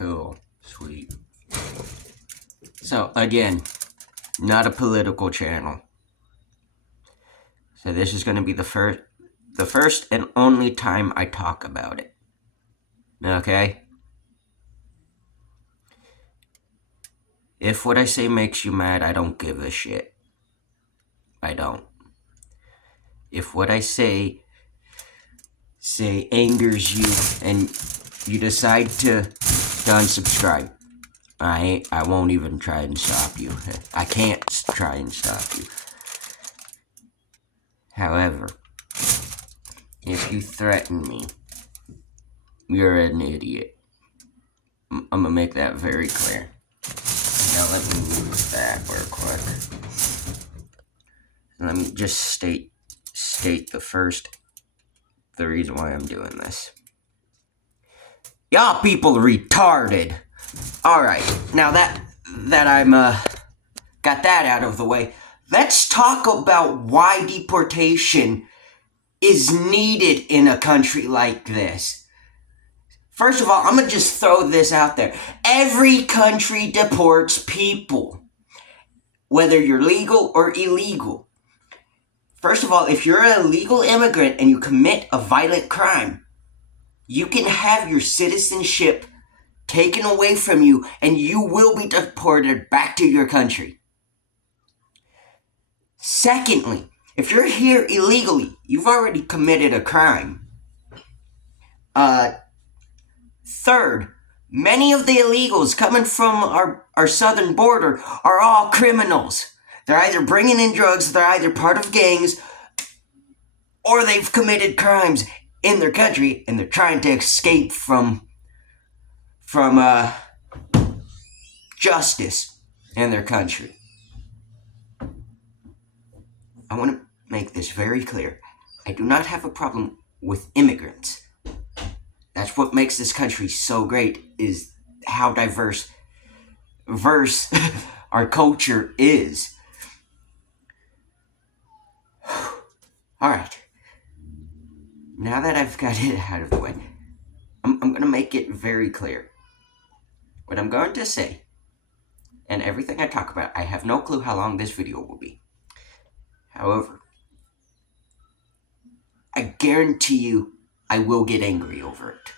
Cool. Sweet. So, again, not a political channel. So this is going to be the first and only time I talk about it. Okay? If what I say makes you mad, I don't give a shit. I don't. If what I say angers you and you decide to unsubscribe, I won't even try and stop you. I can't try and stop you. However, if you threaten me, you're an idiot. I'm gonna make that very clear. Now let me move that real quick. Let me just state the reason why I'm doing this. Y'all people retarded. Alright, now that I'm got that out of the way, let's talk about why deportation is needed in a country like this. First of all, I'm gonna just throw this out there. Every country deports people, whether you're legal or illegal. First of all, if you're an illegal immigrant and you commit a violent crime, you can have your citizenship taken away from you and you will be deported back to your country. Secondly, if you're here illegally, you've already committed a crime. Third, many of the illegals coming from our southern border are all criminals. They're either bringing in drugs, they're either part of gangs, or they've committed crimes in their country and they're trying to escape from justice in their country. I want to make this very clear. I do not have a problem with immigrants. That's what makes this country so great, is how diverse our culture is. Alright. Now that I've got it out of the way, I'm going to make it very clear. What I'm going to say, and everything I talk about, I have no clue how long this video will be. However, I guarantee you I will get angry over it.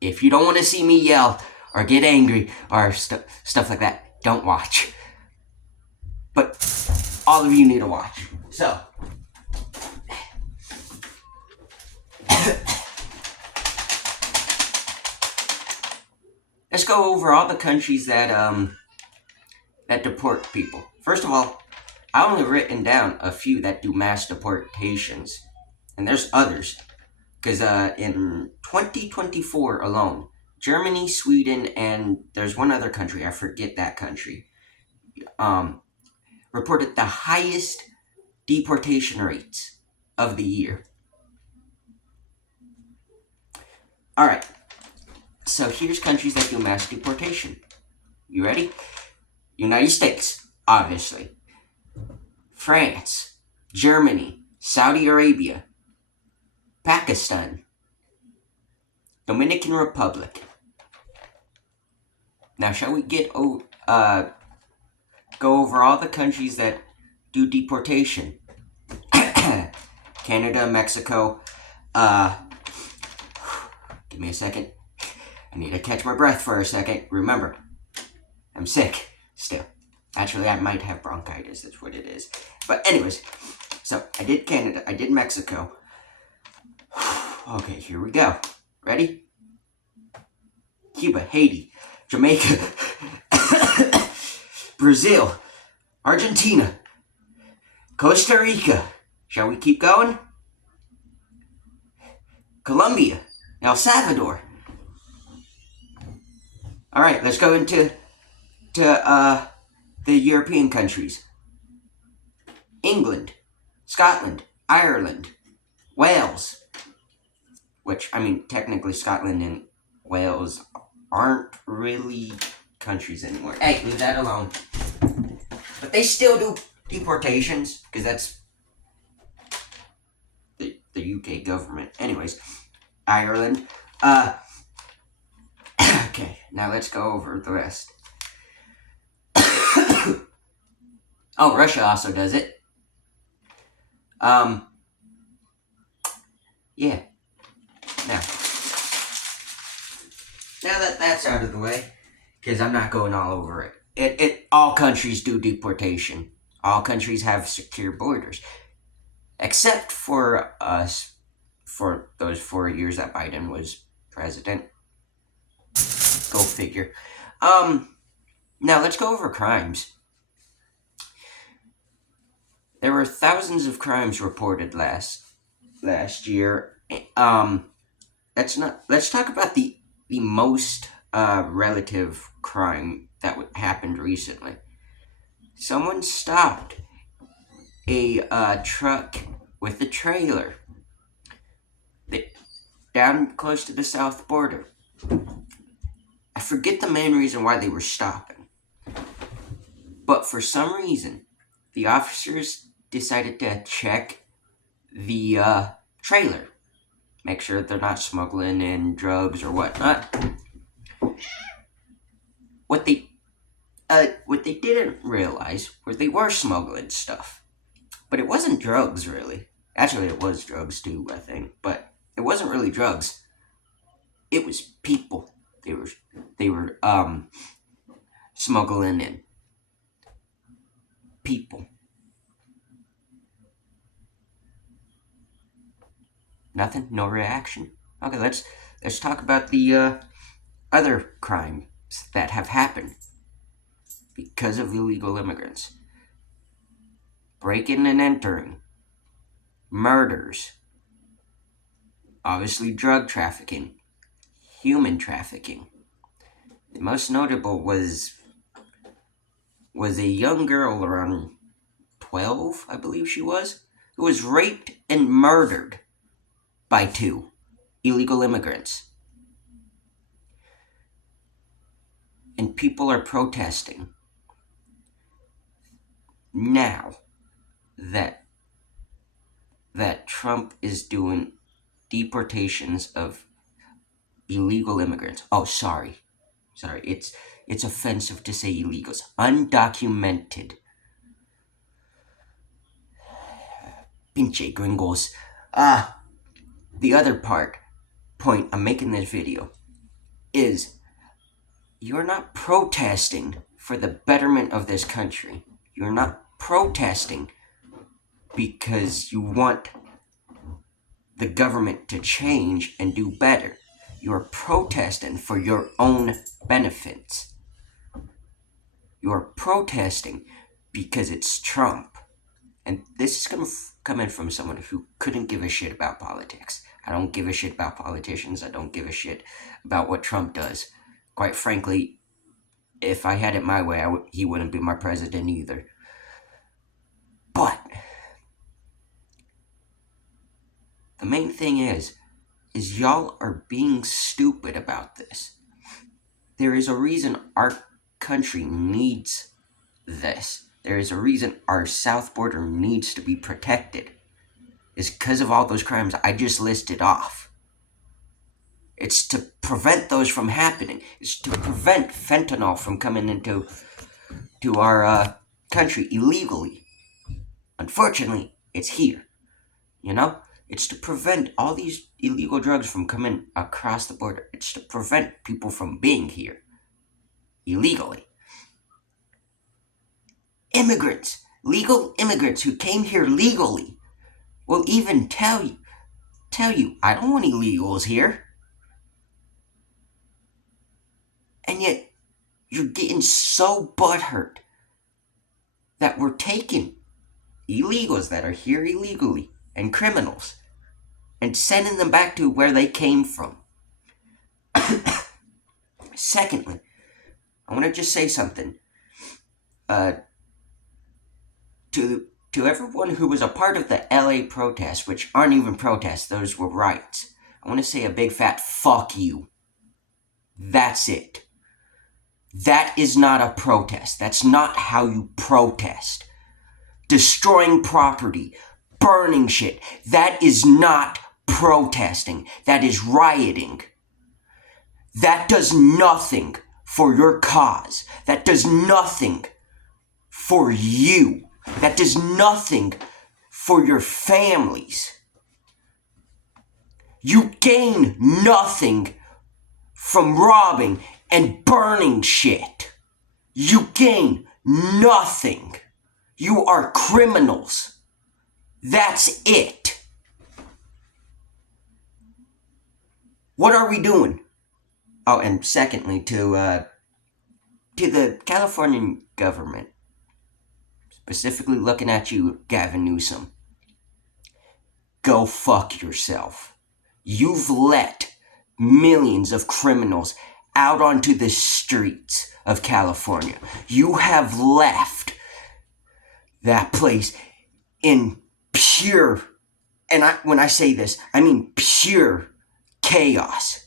If you don't want to see me yell or get angry or stuff like that, don't watch. But all of you need to watch. So, let's go over all the countries that deport people. First of all, I only written down a few that do mass deportations, and there's others. Because in 2024 alone, Germany, Sweden, and there's one other country, I forget that country, reported the highest deportation rates of the year. Alright, so here's countries that do mass deportation. You ready? United States, obviously. France, Germany, Saudi Arabia, Pakistan, Dominican Republic. Now, shall we go over all the countries that do deportation? Canada, Mexico. Give me a second. I need to catch my breath for a second. Remember, I'm sick still. Actually, I might have bronchitis. That's what it is. But anyways, so I did Canada. I did Mexico. Okay, here we go. Ready? Cuba, Haiti, Jamaica, Brazil, Argentina, Costa Rica. Shall we keep going? Colombia, El Salvador. Alright, let's go into the European countries. England, Scotland, Ireland, Wales. Which, I mean, technically Scotland and Wales aren't really countries anymore. Hey, leave that alone. But they still do deportations, because that's the UK government. Anyways, Ireland. Okay, now let's go over the rest. Oh, Russia also does it. Yeah. Now that that's out of the way, because I'm not going all over it. All countries do deportation. All countries have secure borders, except for us, for those 4 years that Biden was president. Go figure. Now let's go over crimes. There were thousands of crimes reported last year. Let's talk about the most relative crime that happened recently. Someone stopped a truck with a trailer down close to the south border. I forget the main reason why they were stopping, but for some reason, the officers decided to check the trailer, make sure they're not smuggling in drugs or whatnot. What they didn't realize was they were smuggling stuff, but it wasn't drugs really. Actually, it was drugs too, I think, but it wasn't really drugs. It was people. They were smuggling in people. Nothing? No reaction? Okay, let's talk about the other crimes that have happened because of illegal immigrants. Breaking and entering, murders, obviously drug trafficking, human trafficking. The most notable was a young girl around 12, I believe she was, who was raped and murdered by 2 illegal immigrants. And people are protesting now that Trump is doing deportations of illegal immigrants. Oh, sorry, it's offensive to say illegals. Undocumented. Pinche gringos. The other point I'm making this video is you're not protesting for the betterment of this country. You're not protesting because you want the government to change and do better. You're protesting for your own benefits. You're protesting because it's Trump. And this is coming from someone who couldn't give a shit about politics. I don't give a shit about politicians. I don't give a shit about what Trump does. Quite frankly, if I had it my way, he wouldn't be my president either. But the main thing is y'all are being stupid about this. There is a reason our country needs this. There is a reason our south border needs to be protected. It's because of all those crimes I just listed off. It's to prevent those from happening. It's to prevent fentanyl from coming into our country illegally. Unfortunately, it's here. It's to prevent all these illegal drugs from coming across the border. It's to prevent people from being here illegally. Immigrants, legal immigrants who came here legally will even tell you, I don't want illegals here. And yet, you're getting so butthurt that we're taking illegals that are here illegally and criminals and sending them back to where they came from. Secondly, I want to just say something to everyone who was a part of the LA protests, which aren't even protests, those were riots. I want to say a big fat fuck you. That's it. That is not a protest. That's not how you protest. Destroying property, burning shit, that is not protesting. That is rioting. That does nothing for your cause. That does nothing for you. That does nothing for your families. You gain nothing from robbing and burning shit. You gain nothing. You are criminals. That's it. What are we doing? Oh, and secondly, to the Californian government, specifically looking at you, Gavin Newsom, go fuck yourself. You've let millions of criminals out onto the streets of California. You have left that place in pure, and when I say this, I mean pure chaos.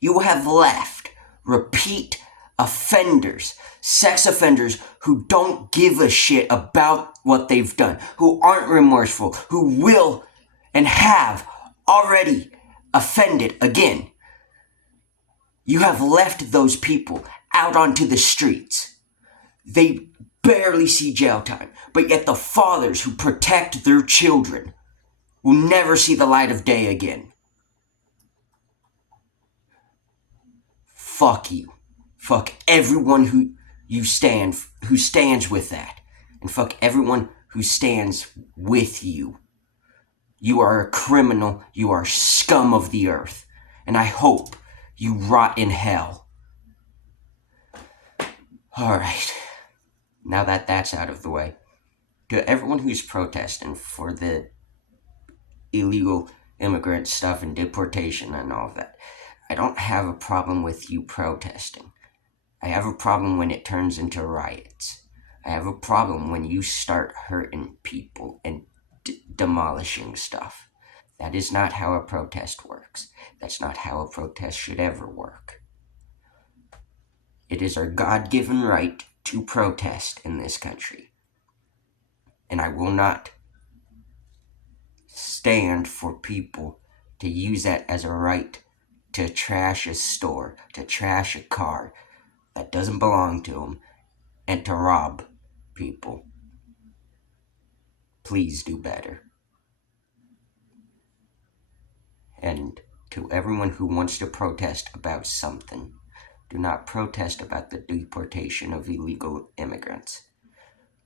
You have left repeat offenders, sex offenders who don't give a shit about what they've done, who aren't remorseful, who will and have already offended again. You have left those people out onto the streets. They barely see jail time, but yet the fathers who protect their children will never see the light of day again. Fuck you. Fuck everyone who stands with that. And fuck everyone who stands with you. You are a criminal. You are scum of the earth. And I hope you rot in hell. Alright. Now that that's out of the way. To everyone who's protesting for the illegal immigrant stuff and deportation and all of that, I don't have a problem with you protesting. I have a problem when it turns into riots. I have a problem when you start hurting people and demolishing stuff. That is not how a protest works. That's not how a protest should ever work. It is our God-given right to protest in this country. And I will not stand for people to use that as a right to trash a store, to trash a car that doesn't belong to them, and to rob people. Please do better. And to everyone who wants to protest about something, do not protest about the deportation of illegal immigrants.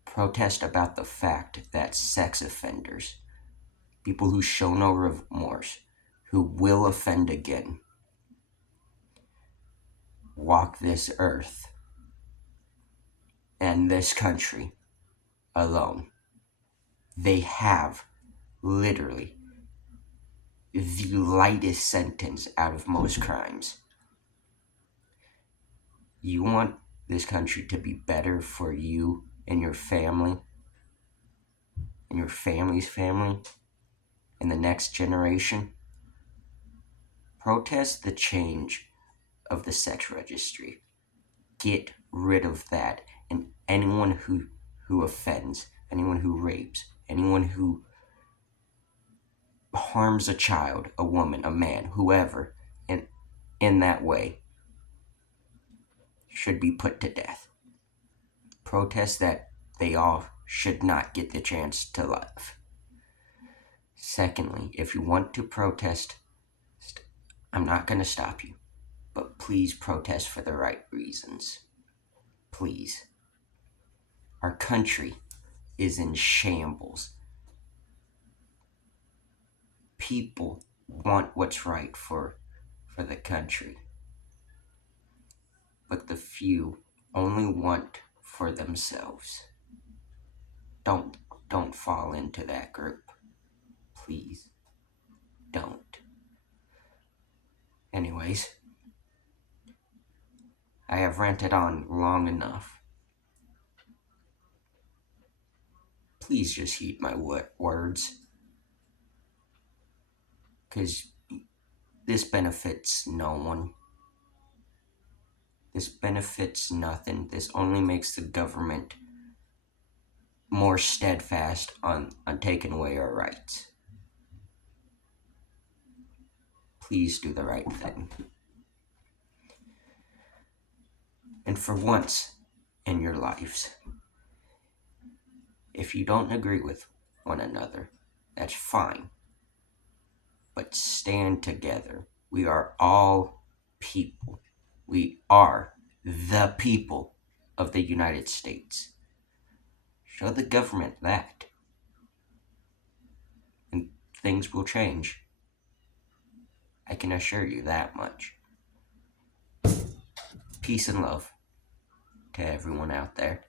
Protest about the fact that sex offenders, people who show no remorse, who will offend again, walk this earth and this country alone. They have literally the lightest sentence out of most crimes. You want this country to be better for you and your family, and your family's family, and the next generation? Protest the change of the sex registry. Get rid of that, and anyone who offends, anyone who rapes, anyone who harms a child, a woman, a man, whoever, in that way, should be put to death. Protest that they all should not get the chance to live. Secondly, if you want to protest, I'm not going to stop you, but please protest for the right reasons. Please. Our country is in shambles. People want what's right for the country, but the few only want for themselves. Don't fall into that group. Please don't. Anyways, I have ranted on long enough. Please just heed my words, because this benefits no one. This benefits nothing. This only makes the government more steadfast on taking away our rights. Please do the right thing. And for once in your lives, if you don't agree with one another, that's fine. But stand together. We are all people. We are the people of the United States. Show the government that, and things will change. I can assure you that much. Peace and love to everyone out there.